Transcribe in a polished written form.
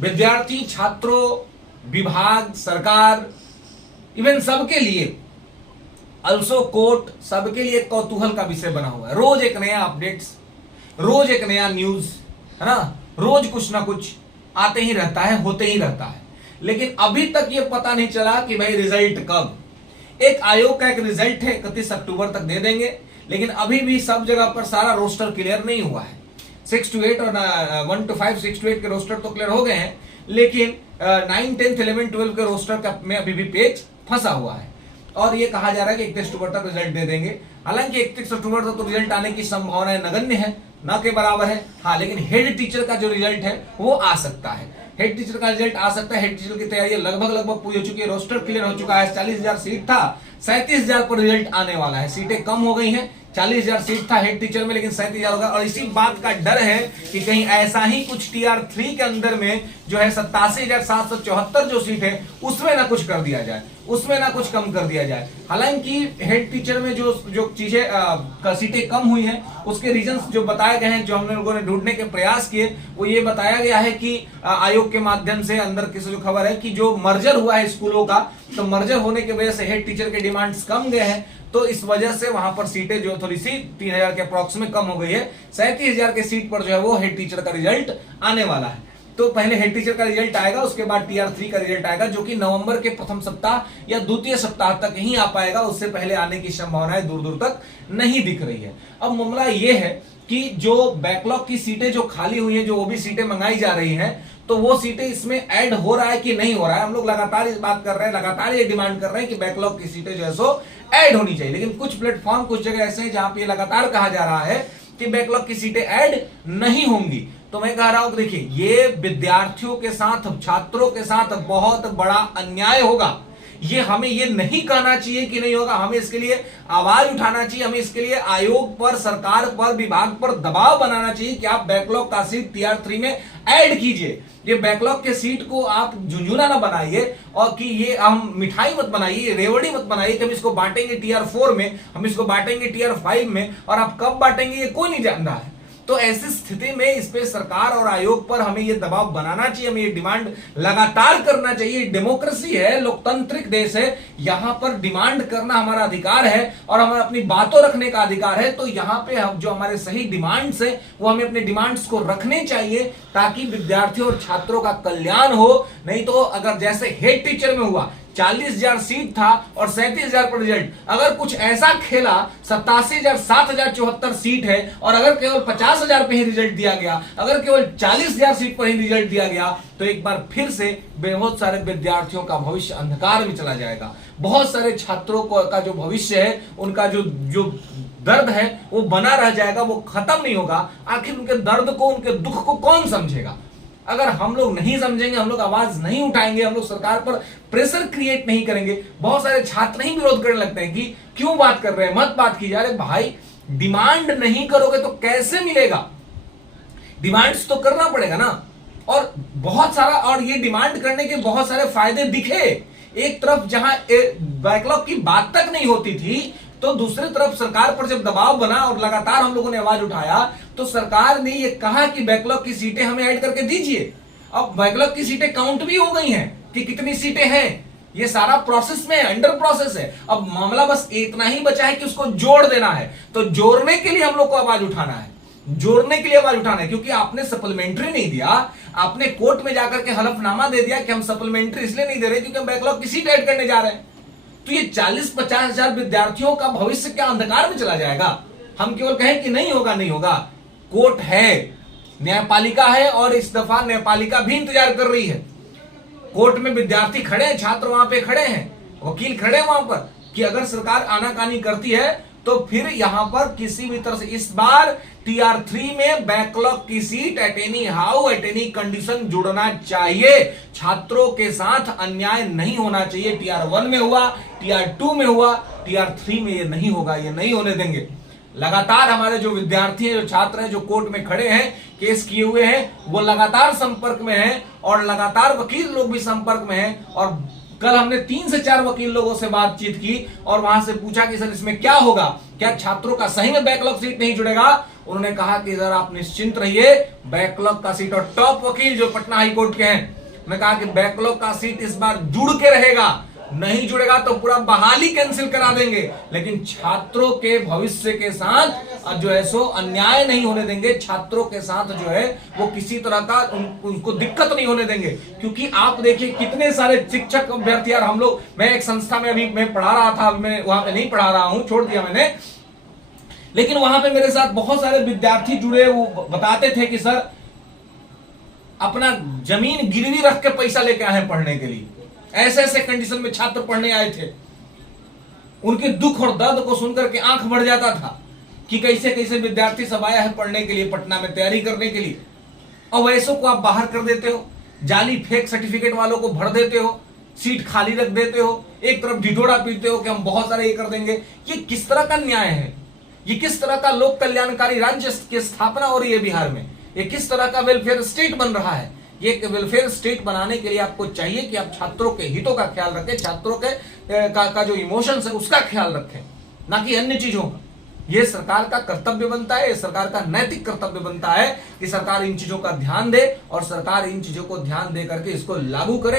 विद्यार्थी, छात्रों, विभाग, सरकार, इवन सबके लिए, अल्सो कोर्ट, सबके लिए कौतूहल का विषय बना हुआ है। रोज एक नया अपडेट्स, रोज एक नया न्यूज, है ना, रोज कुछ ना कुछ आते ही रहता है, होते ही रहता है। लेकिन अभी तक ये पता नहीं चला कि भाई रिजल्ट कब। एक आयोग का एक रिजल्ट है 31 अक्टूबर तक दे देंगे, लेकिन अभी भी सब जगह पर सारा रोस्टर क्लियर नहीं हुआ है। 6 to 8 और 1 to 5, 6 to 8 के रोस्टर तो क्लियर हो गए हैं, लेकिन 9, 10, 11, 12 के रोस्टर में अभी भी पेज फंसा हुआ है। और ये कहा जा रहा है कि 31 अक्टूबर तक रिजल्ट दे देंगे। हालांकि 31 अक्टूबर तक तो रिजल्ट आने की संभावना नगण्य है, न के बराबर है। हाँ, लेकिन हेड टीचर का जो रिजल्ट है वो आ सकता है। हेड टीचर का रिजल्ट आ सकता है। हेड टीचर की तैयारी लगभग पूरी हो चुकी है। रोस्टर क्लियर हो चुका है। 40,000 सीट था, 37,000 पर रिजल्ट आने वाला है। सीटें कम हो गई हैं। 40,000 सीट था हेड टीचर में, लेकिन 37,000 होगा। और इसी बात का डर है कि कहीं ऐसा ही कुछ TR3 के अंदर में जो है 87,774 जो सीट है उसमें ना कुछ कर दिया जाए, उसमें ना कुछ कम कर दिया जाए। हालांकि हेड टीचर में जो चीजें सीटें कम हुई हैं उसके रीजंस जो बताए गए हैं, जो हम लोगों ने ढूंढने के प्रयास किए, वो ये बताया गया है कि आयोग के माध्यम से अंदर की जो खबर है कि जो मर्जर हुआ है स्कूलों का, तो मर्जर होने की वजह से हेड टीचर के डिमांड्स कम गए हैं, तो इस वजह से वहां पर सीटें जो थोड़ी सी 3,000 के अप्रॉक्स में कम हो गई है। 37,000 के सीट पर जो है वो हेड टीचर का रिजल्ट आने वाला है। तो पहले हेड टीचर का रिजल्ट आएगा, उसके बाद TR3 का रिजल्ट आएगा, जो कि नवंबर के प्रथम सप्ताह या द्वितीय सप्ताह तक ही आ पाएगा। उससे पहले आने की संभावनाएं दूर दूर तक नहीं दिख रही है। अब मामला यह है कि जो बैकलॉग की सीटें जो खाली हुई है, जो ओबी सीटें मंगाई जा रही हैं, तो वो सीटें इसमें ऐड हो रहा है कि नहीं हो रहा है। हम लोग लगातार इस बात कर रहे हैं, लगातार ये डिमांड कर रहे हैं कि बैकलॉग की सीटें जो है सो ऐड होनी चाहिए। लेकिन कुछ प्लेटफॉर्म, कुछ जगह ऐसे हैं जहां पे लगातार कहा जा रहा है कि बैकलॉग की सीटें ऐड नहीं होंगी। तो मैं कह रहा हूं कि देखिए, ये विद्यार्थियों के साथ, छात्रों के साथ बहुत बड़ा अन्याय होगा। ये हमें ये नहीं कहना चाहिए कि नहीं होगा, हमें इसके लिए आवाज उठाना चाहिए। हमें इसके लिए आयोग पर, सरकार पर, विभाग पर दबाव बनाना चाहिए कि आप बैकलॉग का सीट TR3 में ऐड कीजिए। ये बैकलॉग के सीट को आप झुंझुना ना बनाइए, और कि ये हम मिठाई मत बनाइए, रेवड़ी मत बनाइए कि हम इसको बांटेंगे TR4 में, हम इसको बांटेंगे TR5 में, और आप कब बांटेंगे ये कोई नहीं जान रहा है। तो ऐसी स्थिति में इस पे सरकार और आयोग पर हमें ये दबाव बनाना चाहिए, हमें ये डिमांड लगातार करना चाहिए। डेमोक्रेसी है, लोकतांत्रिक देश है, यहां पर डिमांड करना हमारा अधिकार है और हमें अपनी बातों रखने का अधिकार है। तो यहां पे हम जो हमारे सही डिमांड्स है वो हमें अपने डिमांड्स को रखने चाहिए, ताकि विद्यार्थियों और छात्रों का कल्याण हो। नहीं तो अगर जैसे हेड टीचर में हुआ, 40,000 सीट था और 37,000 पर रिजल्ट, अगर कुछ ऐसा खेला 87,000, 7,074 सीट है, और अगर केवल 50,000 पे ही रिजल्ट दिया गया, अगर केवल 40,000 सीट पर ही रिजल्ट दिया गया, तो एक बार फिर से बहुत सारे विद्यार्थियों का भविष्य अंधकार में चला जाएगा। बहुत सारे छात्रों का जो भविष्य है, उनका जो दर्द है वो बना रह जाएगा, वो खत्म नहीं होगा। आखिर उनके दर्द को, उनके दुख को कौन समझेगा? अगर हम लोग नहीं समझेंगे, हम लोग आवाज नहीं उठाएंगे, हम लोग सरकार पर प्रेशर क्रिएट नहीं करेंगे, बहुत सारे छात्र ही विरोध करने लगते हैं कि क्यों बात कर रहे हैं, मत बात कीजिए। अरे भाई, डिमांड नहीं करोगे तो कैसे मिलेगा? डिमांड्स तो करना पड़ेगा ना। और बहुत सारा, और ये डिमांड करने के बहुत सारे फायदे दिखे। एक तरफ जहां बैकलॉग की बात तक नहीं होती थी, तो दूसरी तरफ सरकार पर जब दबाव बना और लगातार हम लोगों ने आवाज उठाया, तो सरकार ने ये कहा कि बैकलॉग की सीटें हमें ऐड करके दीजिए। अब बैकलॉग की सीटें काउंट भी हो गई हैं कि कितनी सीटें हैं, ये सारा प्रोसेस में, अंडर प्रोसेस है। अब मामला बस इतना ही बचा है कि उसको जोड़ देना है। तो जोड़ने के लिए हम लोग को आवाज उठाना है, जोड़ने के लिए आवाज उठाना है, क्योंकि आपने सप्लीमेंट्री नहीं दिया, आपने कोर्ट में जाकर के हलफनामा दे दिया कि हम सप्लीमेंट्री इसलिए नहीं दे रहे क्योंकि हम बैकलॉग की सीट ऐड करने जा रहे हैं। तो ये 40-50 हजार विद्यार्थियों का भविष्य क्या अंधकार में चला जाएगा? हम केवल कहें कि नहीं होगा, नहीं होगा। कोर्ट है, न्यायपालिका है, और इस दफा न्यायपालिका भी इंतजार कर रही है। कोर्ट में विद्यार्थी खड़े हैं, छात्र वहां पे खड़े हैं, वकील खड़े हैं वहां पर, कि अगर सरकार आनाकानी करती है तो फिर यहां पर किसी भी तरह से इस बार TR3 में बैकलॉग की seat at any how, at any condition जुड़ना चाहिए। छात्रों के साथ अन्याय नहीं होना चाहिए। TR1 में हुआ, TR2 में हुआ, TR3 में ये नहीं होगा, ये नहीं होने देंगे। लगातार हमारे जो विद्यार्थी हैं, जो छात्र हैं, जो कोर्ट में खड़े हैं, केस किए हुए हैं, वो लगातार संपर्क में हैं, और लगातार वकील लोग भी संपर्क में हैं, और कल हमने 3 से 4 वकील लोगों से बातचीत की और वहां से पूछा कि सर इसमें क्या होगा, क्या छात्रों का सही में बैकलॉग सीट नहीं जुड़ेगा। उन्होंने कहा कि सर आप निश्चिंत रहिए, बैकलॉग का सीट, और टॉप वकील जो पटना हाई कोर्ट के हैं, उन्होंने कहा कि बैकलॉग का सीट इस बार जुड़ के रहेगा, नहीं जुड़ेगा तो पूरा बहाली कैंसिल करा देंगे, लेकिन छात्रों के भविष्य के साथ जो है सो अन्याय नहीं होने देंगे, छात्रों के साथ जो है वो किसी तरह का उनको दिक्कत नहीं होने देंगे। क्योंकि आप देखिए कितने सारे शिक्षक अभ्यर्थी, और हम लोग, मैं एक संस्था में अभी मैं पढ़ा रहा था, मैं वहां पे नहीं पढ़ा रहा हूं, छोड़ दिया मैंने, लेकिन वहां पे मेरे साथ बहुत सारे विद्यार्थी जुड़े, वो बताते थे कि सर अपना जमीन गिरवी रख के पैसा लेके आए पढ़ने के लिए, ऐसे ऐसे कंडीशन में छात्र पढ़ने आए थे। उनके दुख और दर्द को सुनकर के आंख भर जाता था कि कैसे कैसे विद्यार्थी सब आया है पढ़ने के लिए, पटना में तैयारी करने के लिए, और वैसों को आप बाहर कर देते हो, जाली फेक सर्टिफिकेट वालों को भर देते हो, सीट खाली रख देते हो, एक तरफ ढिढोरा पीटते हो कि हम बहुत सारे ये कर देंगे। ये किस तरह का न्याय है? ये किस तरह का लोक कल्याणकारी राज्य की स्थापना हो रही है बिहार में? ये किस तरह का वेलफेयर स्टेट बन रहा है? ये वेलफेयर स्टेट बनाने के लिए आपको चाहिए कि आप छात्रों के हितों का ख्याल रखें, छात्रों के का जो इमोशंस है उसका ख्याल रखें, ना कि अन्य चीजों का। ये सरकार का कर्तव्य बनता है, ये सरकार का नैतिक कर्तव्य बनता है कि सरकार इन चीजों का ध्यान दे और सरकार इन चीजों को ध्यान दे करके इसको लागू करे।